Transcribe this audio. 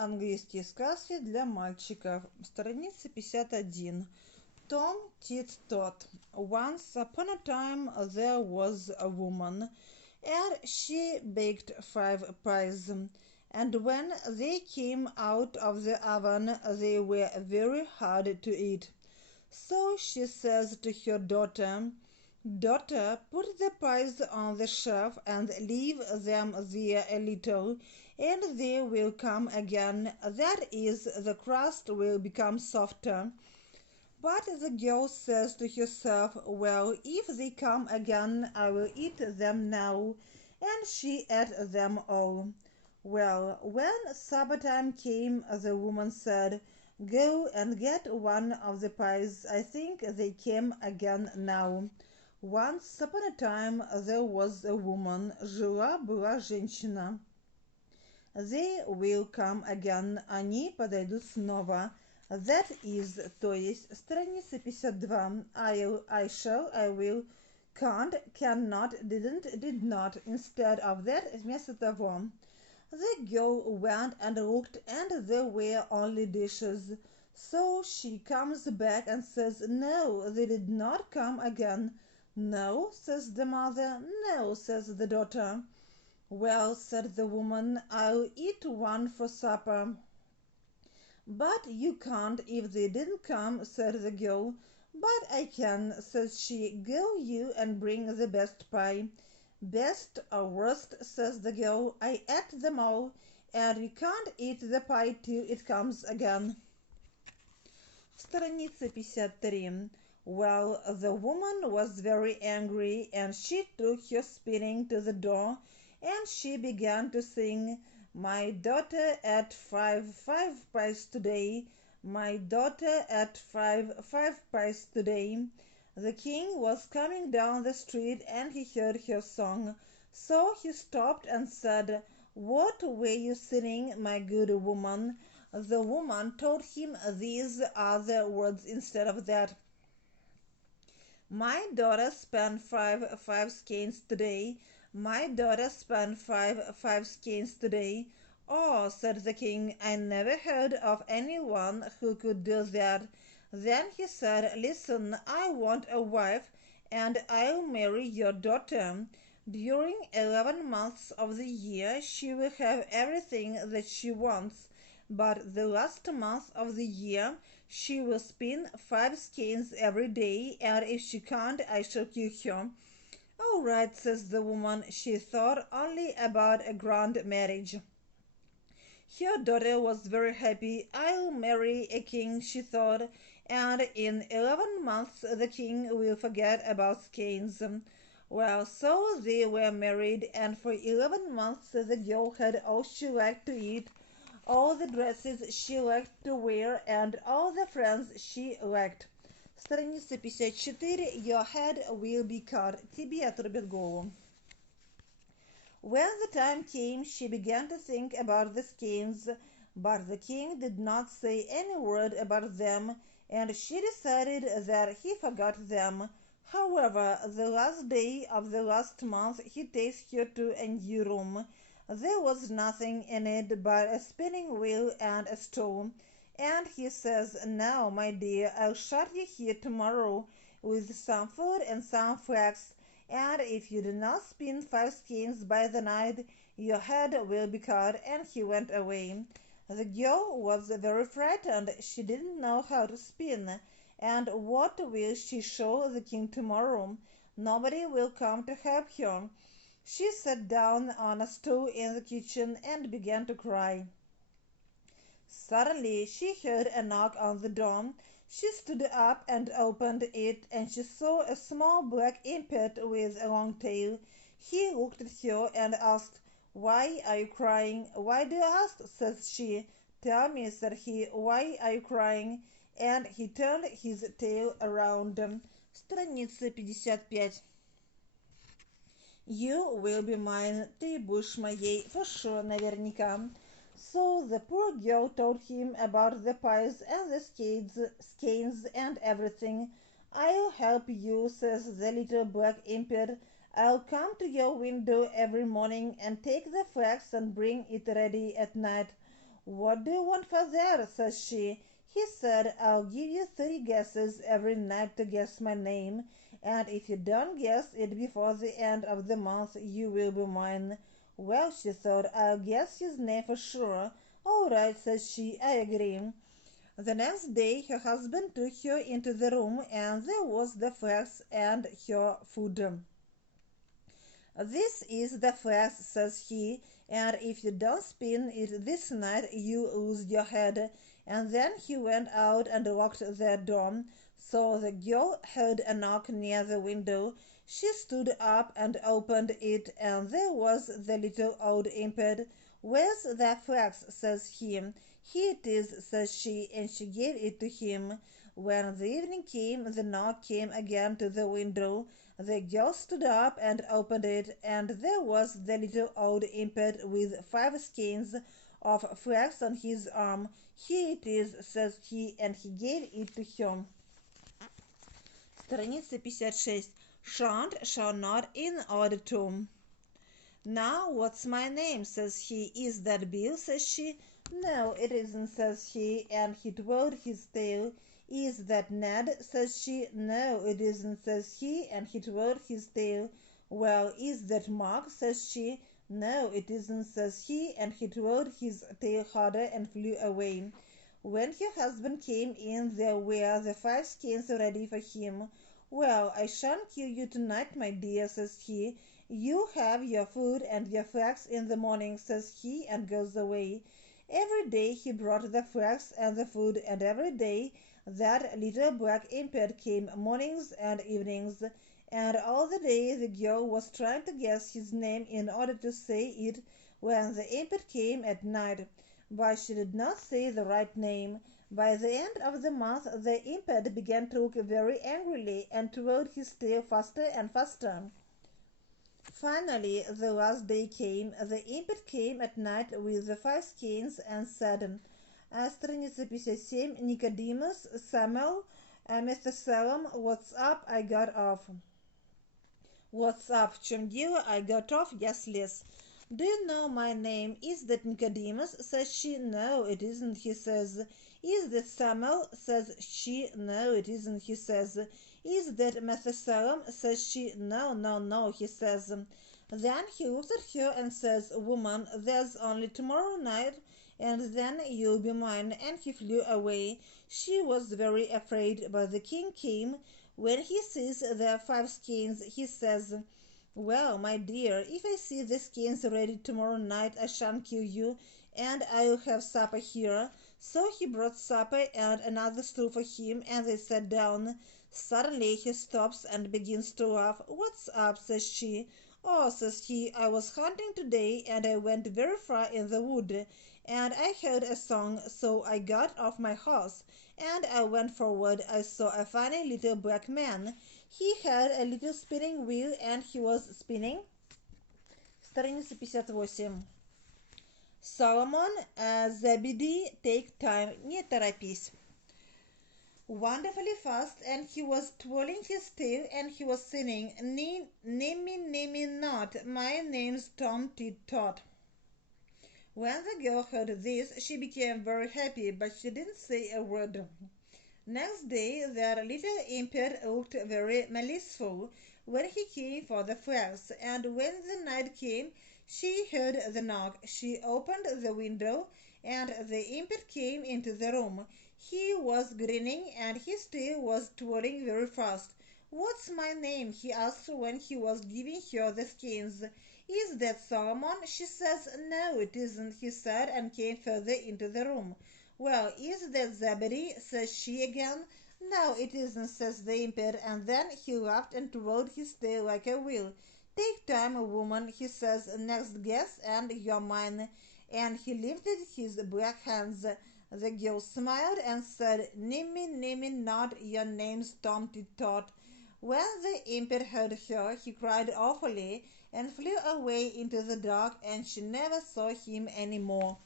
Английские сказки для мальчиков. Страница 51. Tom Tit Tot. Once upon a time there was a woman, and she baked 5 pies. And when they came out of the oven, they were very hard to eat. So she says to her daughter, "Daughter, put the pies on the shelf and leave them there a little, and they will come again. That is, the crust will become softer." But the girl says to herself, "Well, if they come again, I will eat them now." And she ate them all. Well, when supper time came, the woman said, "Go and get one of the pies. I think they came again now." Once upon a time there was a woman. Жила-была женщина. They will come again. Они подойдут снова. That is, то есть, страница 52. I'll, I shall, I will, can't, cannot, didn't, did not. Instead of that, вместо того. The girl went and looked, and there were only dishes. So she comes back and says, "No, they did not come again." "No," says the mother. "No," says the daughter. "Well," said the woman, "I'll eat one for supper." "But you can't if they didn't come," said the girl. "But I can," says she. "Go you and bring the best pie." "Best or worst," says the girl. "I ate them all, and you can't eat the pie till it comes again." Страница 53. Well, the woman was very angry, and she took her spinning to the door, and she began to sing, "My daughter ate five pies today. My daughter ate five pies today." The king was coming down the street, and he heard her song. So he stopped and said, "What were you singing, my good woman?" The woman told him these other words instead of that. "My daughter spent five skeins today. My daughter spent five skeins today." "Oh," said the king, "I never heard of anyone who could do that." Then he said, "Listen, I want a wife, and I'll marry your daughter. During 11 months of the year she will have everything that she wants, but the last month of the year she will spin 5 skeins every day, and if she can't, I shall kill her." "All right," says the woman. She thought only about a grand marriage. Her daughter was very happy. "I'll marry a king," she thought, "and in 11 months the king will forget about skeins." Well, so they were married, and for 11 months the girl had all she liked to eat, all the dresses she liked to wear, and all the friends she liked. Страница 54. Your head will be cut. Тебе отрубят голову. When the time came, she began to think about the skeins, but the king did not say any word about them, and she decided that he forgot them. However, the last day of the last month he takes her to a new room. There was nothing in it but a spinning wheel and a stool, and he says, "Now, my dear, I'll shut you here tomorrow with some food and some flax, and if you do not spin 5 skeins by the night, your head will be cut." And he went away. The girl was very frightened. She didn't know how to spin, and what will she show the king tomorrow? Nobody will come to help her. She sat down on a stool in the kitchen and began to cry. Suddenly she heard a knock on the door. She stood up and opened it, and she saw a small black impet with a long tail. He looked at her and asked, "Why are you crying?" "Why do you ask?" says she. "Tell me," said he, "why are you crying?" And he turned his tail around. Страница 55. You will be mine. Ты будешь моей. For sure, наверняка. So the poor girl told him about the pies and the skeins and everything. "I'll help you," says the little black impet. "I'll come to your window every morning and take the flax and bring it ready at night. "What do you want for that?" says she. He said, "I'll give you 3 guesses every night to guess my name, and if you don't guess it before the end of the month, you will be mine." Well, she thought, "I'll guess his name for sure." "All right," says she, "I agree." The next day her husband took her into the room, and there was the flax and her food. "This is the flax," says he, "and if you don't spin it this night, you lose your head." And then he went out and locked the door. So the girl heard a knock near the window. She stood up and opened it, and there was the little old impet. "Where's the flax?" says he. "Here it is," says she, and she gave it to him. When the evening came, the knock came again to the window. The girl stood up and opened it, and there was the little old impet with 5 skeins of flax on his arm. "Here it is," says he, and he gave it to her. Страница 56. Shan't, shall not, in order to. "Now, what's my name?" says he. "Is that Bill?" says she. "No, it isn't," says he, and he twirled his tail. "Is that Ned?" says she. "No, it isn't," says he, and he twirled his tail. "Well, is that Mark?" says she. "No, it isn't," says he, and he twirled his tail harder and flew away. When her husband came in, there were the 5 skeins ready for him. "Well, I shan't kill you tonight, my dear," says he. "You have your food and your flax in the morning," says he, and goes away. Every day he brought the flax and the food, and every day that little black impet came mornings and evenings, and all the day the girl was trying to guess his name in order to say it when the impet came at night, but she did not say the right name. By the end of the month the impet began to look very angrily and twirled his tail faster and faster. Finally, the last day came. The impet came at night with the 5 skeins and said, страница 57, Nicodemus, Samuel, Mr. Salem, what's up, I got off. What's up, в чем дело, I got off, я слез. "Do you know my name? Is that Nicodemus?" says she. "No, it isn't," he says. "Is that Samuel?" says she. "No, it isn't," he says. "Is that Methuselah?" says she. "No, no, no," he says. Then he looks at her and says, "Woman, there's only tomorrow night, and then you'll be mine," and he flew away. She was very afraid, but the king came. When he sees the 5 skeins, he says, "Well, my dear, if I see the skeins ready tomorrow night, I shan't kill you, and I'll have supper here." So he brought supper and another stool for him, and they sat down. Suddenly he stops and begins to laugh. "What's up?" says she. "Oh," says he, "I was hunting today, and I went very far in the wood, and I heard a song, so I got off my horse, and I went forward. I saw a funny little black man. He had a little spinning wheel, and he was spinning." Страница 58. Solomon, Zebedee, take time, не торопись. Wonderfully fast, and he was twirling his tail, and he was singing, name me not, my name's Tom Tit Tot." When the girl heard this, she became very happy, but she didn't say a word. Next day their little impet looked very maliceful when he came for the flax, and when the night came she heard the knock. She opened the window, and the impet came into the room. He was grinning, and his tail was twirling very fast. "What's my name?" he asked when he was giving her the skeins. "Is that Solomon?" She says. "No, it isn't," he said, and came further into the room. "Well, is that Zebedee?" says she again. "No, it isn't," says the impet, and then he laughed and twirled his tail like a wheel. "Take time, woman," he says. "Next guess, and you're mine." And he lifted his black hands. The girl smiled and said, name me not, your name's Tom Tit Tot." When the impet heard her, he cried awfully and flew away into the dark, and she never saw him any more.